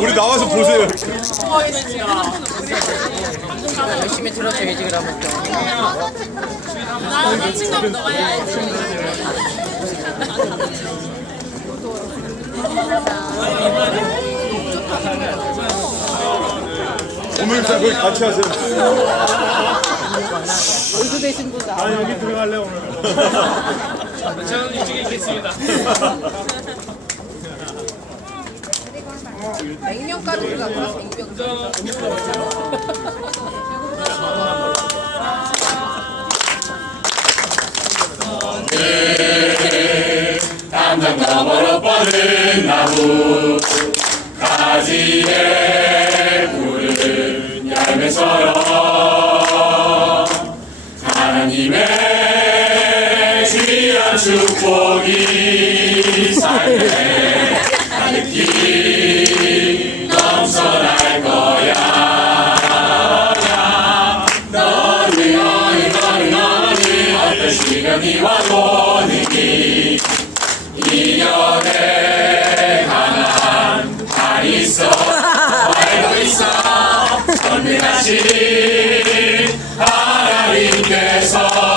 우리 나와서 보세요. 열심히 들어줘야지 그러면 또. 나는 친구 넣어야지. 오늘자 거기 같이 하세요. 분도 안아 여기 들어갈래 오늘. 저는 이쪽에 있겠습니다. 백명까지 들어갔구나 백명. 담장 너머로 뻗은 나무 가지에 푸른 열매처럼 하나님의 귀한 축복이 삶에 가득히 와도 능히 이겨내 가난 다 있어. 알고 있어. 전능하신 하나님께서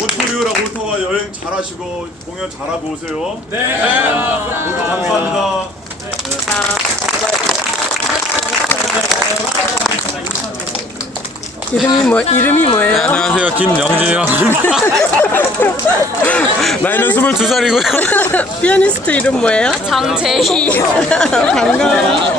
온토리오랑 올타와 여행 잘하시고 공연 잘하고 오세요. 네. 모두 감사합니다. 이름이 뭐 이름이 뭐예요? 안녕하세요 김영진이요 나이는 22살이고요 피아니스트 이름 뭐예요? 장재희. 반가워요.